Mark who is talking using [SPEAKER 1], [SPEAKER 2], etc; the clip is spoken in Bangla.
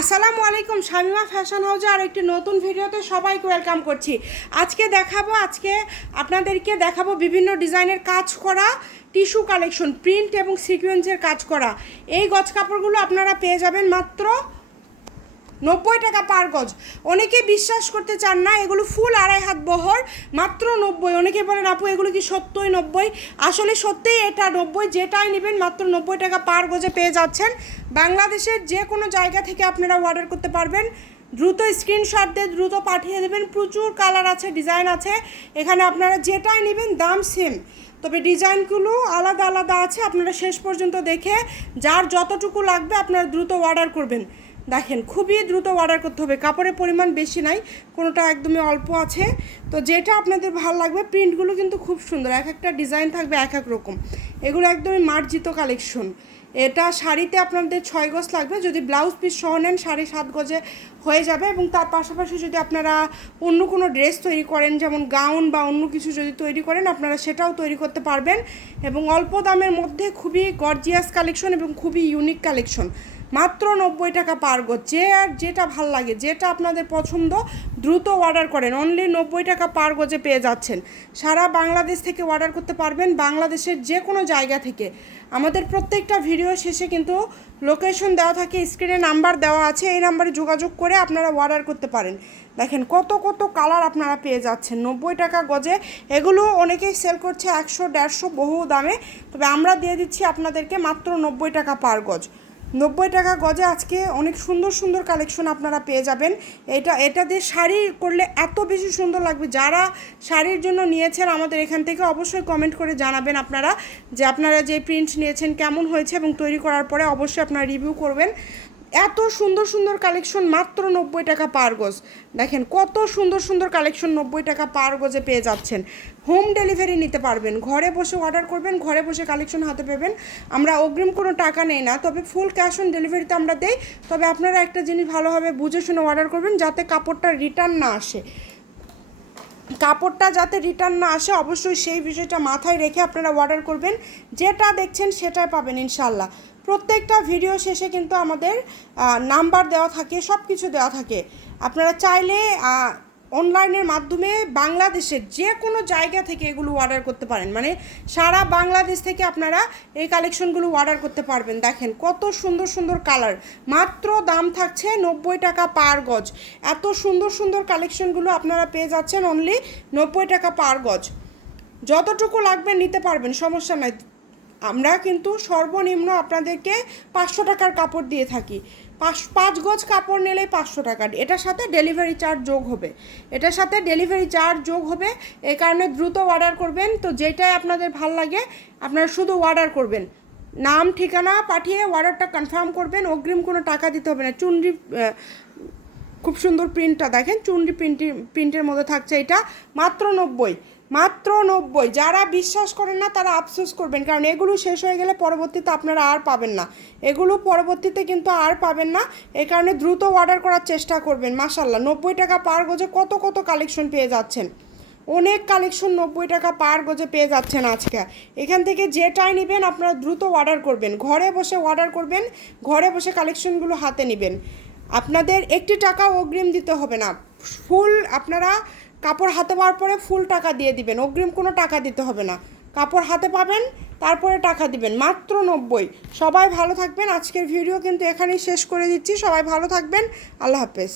[SPEAKER 1] আসসালামু আলাইকুম, শামিমা ফ্যাশন হাউজে আর একটি নতুন ভিডিওতে সবাইকে ওয়েলকাম করছি। আজকে দেখাবো, আজকে আপনাদেরকে দেখাবো বিভিন্ন ডিজাইনের কাজ করা টিস্যু কালেকশন প্রিন্ট এবং সিকুয়েন্সের কাজ করা। এই গছ কাপড়গুলো আপনারা পেয়ে যাবেন মাত্র নব্বই টাকা পার গজ। অনেকে বিশ্বাস করতে চান না, এগুলো ফুল আড়াই হাত বহর, মাত্র নব্বই। অনেকে বলেন, আপু, এগুলো কি সত্যই নব্বই? আসলে সত্যিই এটা নব্বই, যেটাই নেবেন মাত্র নব্বই টাকা পার গজে পেয়ে যাচ্ছেন। বাংলাদেশের যে কোনো জায়গা থেকে আপনারা অর্ডার করতে পারবেন। দ্রুত স্ক্রিনশট দিয়ে দ্রুত পাঠিয়ে দেবেন। প্রচুর কালার আছে ডিজাইন আছে। এখানে আপনারা যেটাই নেবেন, দাম সেম তবে ডিজাইনগুলো আলাদা আলাদা আছে। আপনারা শেষ পর্যন্ত দেখে, যার যতটুকু লাগবে আপনারা দ্রুত অর্ডার করবেন। দেখেন, খুবই দ্রুত অর্ডার করতে হবে। কাপড়ের পরিমাণ বেশি নাই, কোনোটা একদমই অল্প আছে। তো যেটা আপনাদের ভালো লাগবে প্রিন্টগুলো কিন্তু খুব সুন্দর, এক একটা ডিজাইন থাকবে এক এক রকম। এগুলো একদমই মার্জিত কালেকশন এটা শাড়িতে আপনাদের ছয় গজ লাগবে, যদি ব্লাউজ পিস সহ নেন, সাড়ে সাত গজে হয়ে যাবে এবং তার পাশাপাশি যদি আপনারা অন্য কোনো ড্রেস তৈরি করেন, যেমন গাউন বা অন্য কিছু যদি তৈরি করেন, আপনারা সেটাও তৈরি করতে পারবেন। এবং অল্প দামের মধ্যে খুবই গর্জিয়াস কালেকশন এবং খুবই ইউনিক কালেকশন মাত্র নব্বই টাকা পার গজ। যে আর যেটা ভালো লাগে, যেটা আপনাদের পছন্দ, দ্রুত অর্ডার করেন। অনলি নব্বই টাকা পার গজে পেয়ে যাচ্ছেন। সারা বাংলাদেশ থেকে অর্ডার করতে পারবেন বাংলাদেশের যে কোনো জায়গা থেকে। আমাদের প্রত্যেকটা ভিডিও শেষে কিন্তু লোকেশন দেওয়া থাকে স্ক্রিনে নাম্বার দেওয়া আছে, এই নাম্বারে যোগাযোগ করে আপনারা অর্ডার করতে পারেন। দেখেন কত কত কালার আপনারা পেয়ে যাচ্ছেন। নব্বই টাকা গজে, এগুলো অনেকেই সেল করছে একশো, দেড়শো, বহু দামে। তবে আমরা দিয়ে দিচ্ছি আপনাদেরকে মাত্র নব্বই টাকা পার গজ। নব্বই টাকা গজে আজকে অনেক সুন্দর সুন্দর কালেকশন আপনারা পেয়ে যাবেন। এটা এটা দিয়ে শাড়ি করলে এত বেশি সুন্দর লাগবে। যারা শাড়ির জন্য নিয়েছেন আমাদের এখান থেকে অবশ্যই কমেন্ট করে জানাবেন আপনারা যে আপনারা যে প্রিন্ট নিয়েছেন, কেমন হয়েছে এবং তৈরি করার পরে অবশ্যই আপনারা রিভিউ করবেন। এত সুন্দর সুন্দর কালেকশন মাত্র নব্বই টাকা পার গজ। দেখেন কত সুন্দর সুন্দর কালেকশন নব্বই টাকা পার গজে পেয়ে যাচ্ছেন। হোম ডেলিভারি নিতে পারবেন। ঘরে বসে অর্ডার করবেন, ঘরে বসে কালেকশন হাতে পেবেন। আমরা অগ্রিম কোনো টাকা নেই না, তবে ফুল ক্যাশ অন ডেলিভারিতে আমরা দেই। তবে আপনারা একটা জিনিস ভালোভাবে বুঝে শুনে অর্ডার করবেন, যাতে কাপড়টা রিটার্ন না আসে। কাপড়টা যাতে রিটার্ন না আসে, অবশ্যই সেই বিষয়টা মাথায় রেখে আপনারা অর্ডার করবেন। যেটা দেখছেন সেটাই পাবেন ইনশাল্লাহ প্রত্যেকটা ভিডিও শেষে কিন্তু আমাদের নাম্বার দেওয়া থাকে সব কিছু দেওয়া থাকে। আপনারা চাইলে অনলাইনের মাধ্যমে বাংলাদেশের যে কোনো জায়গা থেকে এগুলো অর্ডার করতে পারেন। মানে সারা বাংলাদেশ থেকে আপনারা এই কালেকশনগুলো অর্ডার করতে পারবেন। দেখেন কত সুন্দর সুন্দর কালার মাত্র দাম থাকছে নব্বই টাকা পার গজ। এত সুন্দর সুন্দর কালেকশনগুলো আপনারা পেয়ে যাচ্ছেন অনলি নব্বই টাকা পার গজ। যতটুকু লাগবে নিতে পারবেন, সমস্যা নাই। আমরা কিন্তু সর্বনিম্ন আপনাদেরকে পাঁচশো টাকার কাপড় দিয়ে থাকি। পাঁচ পাঁচ গজ কাপড় নিলেই পাঁচশো টাকা। এটার সাথে ডেলিভারি চার্জ যোগ হবে। এটার সাথে ডেলিভারি চার্জ যোগ হবে, এই কারণে দ্রুত অর্ডার করবেন। তো যেটাই আপনাদের ভালো লাগে, আপনারা শুধু অর্ডার করবেন। নাম, ঠিকানা পাঠিয়ে অর্ডারটা কনফার্ম করবেন। অগ্রিম কোনো টাকা দিতে হবে না। চুনরি খুব সুন্দর প্রিন্টটা দেখেন। চুনরি প্রিন্টি প্রিন্টের মধ্যে থাকছে এটা। মাত্র নব্বই। মাত্র নব্বই। যারা বিশ্বাস করেন না, তারা আফসোস করবেন। কারণ এগুলো শেষ হয়ে গেলে পরবর্তীতে আপনারা আর পাবেন না। এগুলো পরবর্তীতে কিন্তু আর পাবেন না। এ কারণে দ্রুত অর্ডার করার চেষ্টা করবেন। মাসাল্লাহ নব্বই টাকা পার গজে কত কত কালেকশন পেয়ে যাচ্ছেন? অনেক কালেকশন নব্বই টাকা পার গজে পেয়ে যাচ্ছেন আজকে। এখান থেকে যেটাই নেবেন, আপনারা দ্রুত অর্ডার করবেন। ঘরে বসে অর্ডার করবেন, ঘরে বসে কালেকশনগুলো হাতে নেবেন। আপনাদের একটি টাকা অগ্রিম দিতে হবে না। ফুল আপনারা কাপড় হাতে পাওয়ার পরে ফুল টাকা দিয়ে দিবেন। অগ্রিম কোনো টাকা দিতে হবে না। কাপড় হাতে পাবেন, তারপরে টাকা দিবেন, মাত্র নব্বই। সবাই ভালো থাকবেন। আজকের ভিডিও কিন্তু এখানেই শেষ করে দিচ্ছি। সবাই ভালো থাকবেন। আল্লাহ হাফেজ।